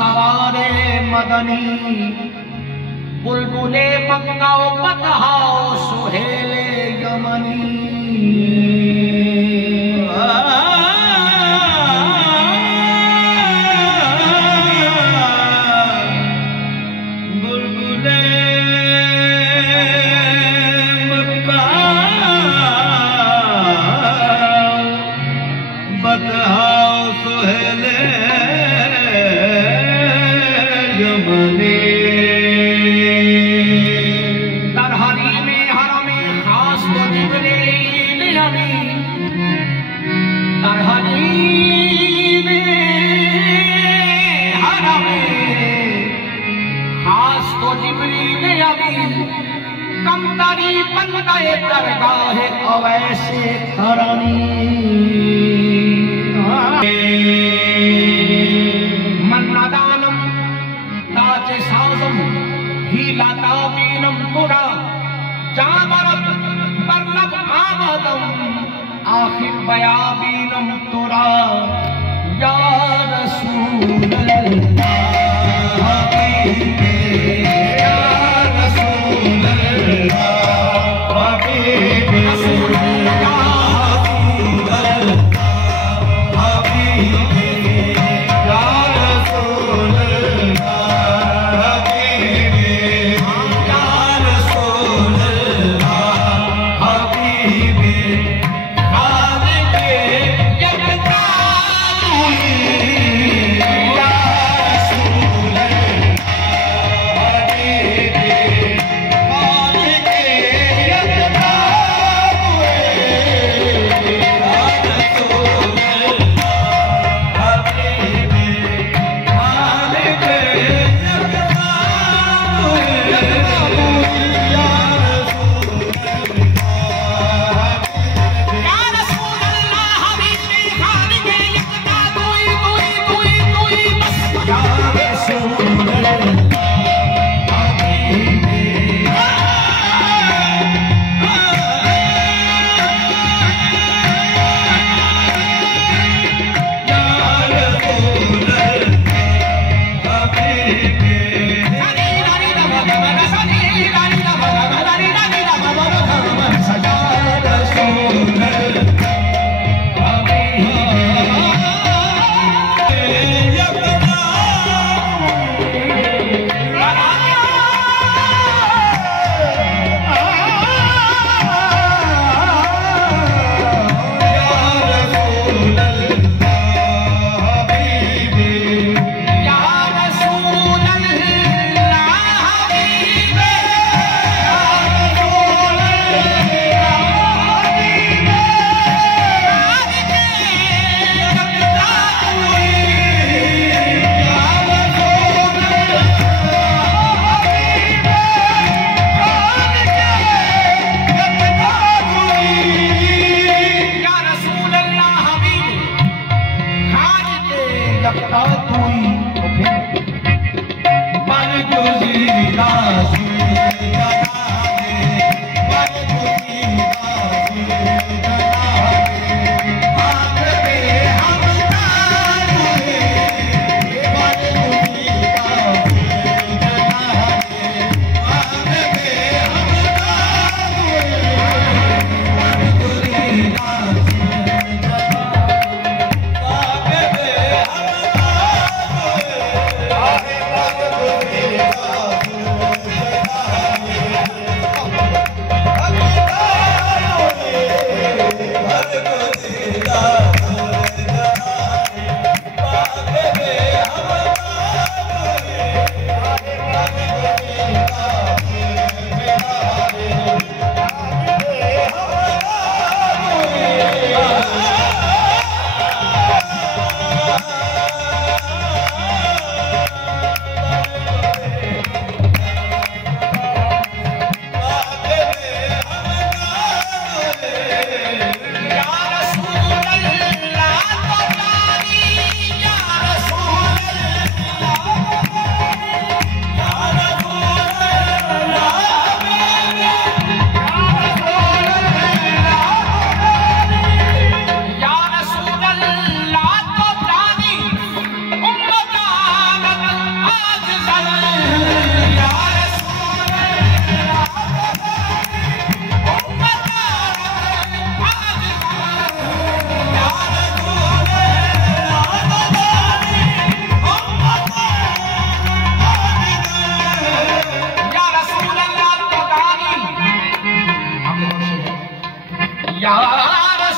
सवारे मदनी बुलबुले मंगाओ बतहाओ सुहेले यमनी दरगाहे अवैसे करनी मन्नदानम ताजे साजम हीलाता बीनम पुरा जामरत बरलब आमदम आखिर बया बीनम तुरा या रसूल अल्लाह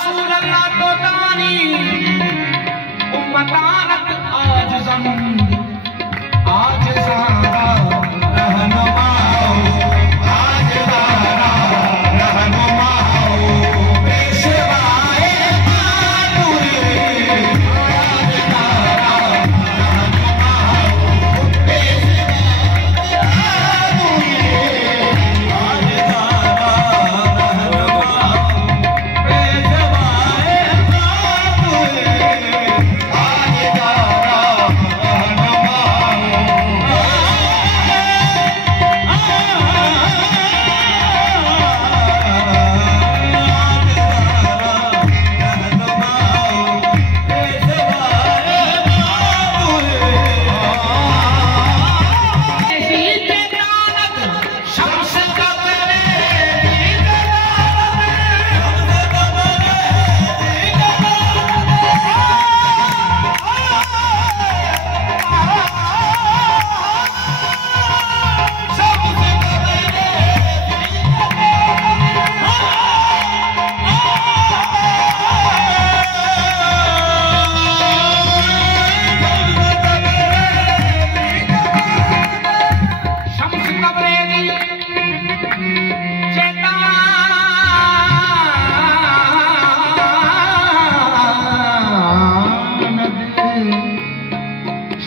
रसूल अल्लाह तो दानी उम्मतानक आज जमीन आज ज़ारा रहनुमाओ आज ज़ारा रहनुमाओ पेशवाए मानूए आज ज़ारा रहनुमाओ पेशवाए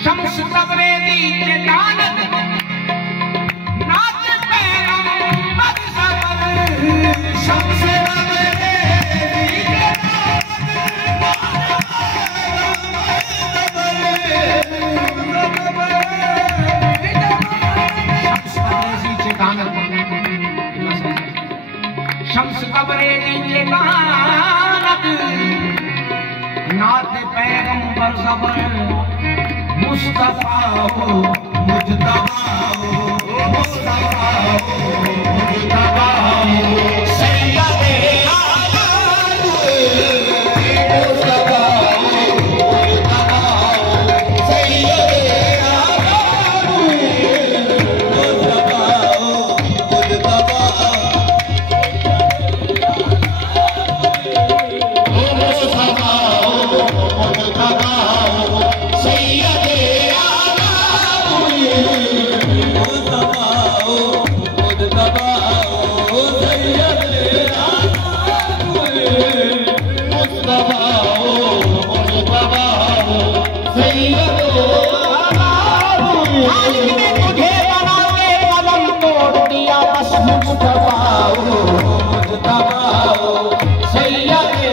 शम्स तबरेज़ी चेतानत नात पैगंबर सबर शम्स तबरेज़ी चेतानत शम्स तबरेज़ी चेतानत नात पैगंबर सबर मुस्तफा हो मुजतबा हो मुस्तफा हो मुजतबा हो सैयदे आलम मुस्तफा हो मुजतबा हो सैयदे आलम मुस्तफा हो मुजतबा मुस्तफा हो मुजतबा हो सैयदे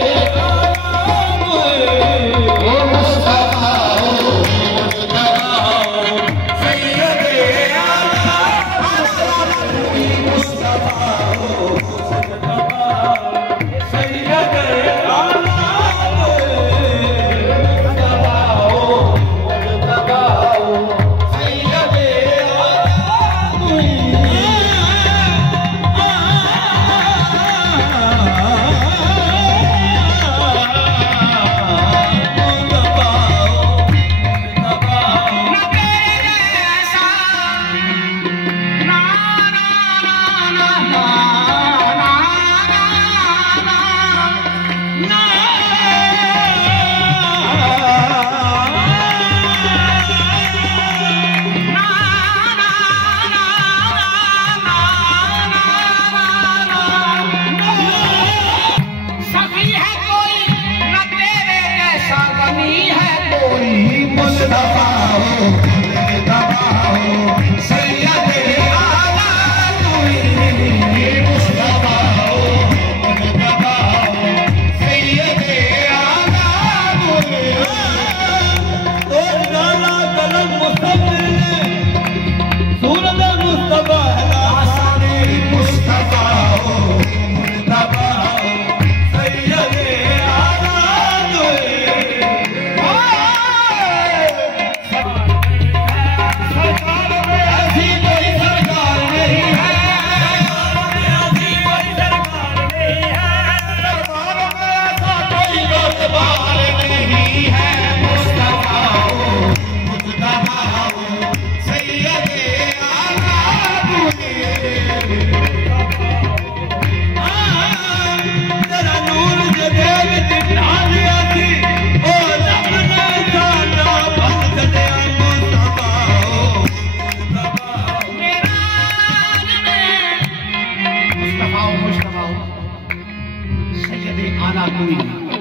आना कोई नहीं।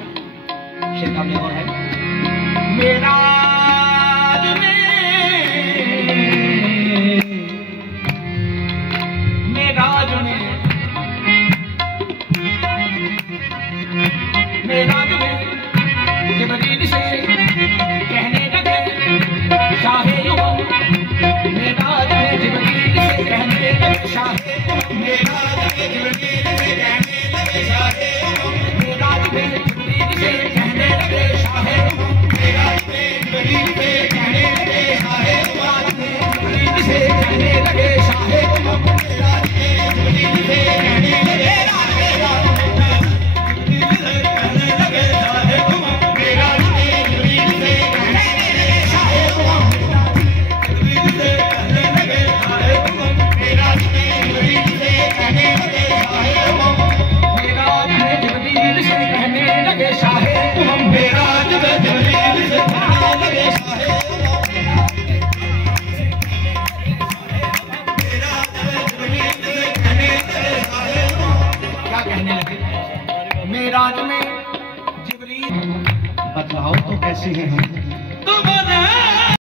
शेर का और है मेराज में जिब्रील से कहने लगे शाहे उमम, मेराज में जिब्रील से कहने लगे शाहे उमम, मेराज में जिब्रील से कहने लगे शाहे उमम, मेराज में जिब्रील से कहने लगे शाहे उमम, मेराज में जिब्रील से कहने लगे शाहे उमम, जिब्रील से कहने लगे शाहे उमम, मेराज में जिब्रील से कहने लगे शाहे उमम, मेराज में जिब्रील। बतलाओ तो कैसे हैं हम तुम्हारे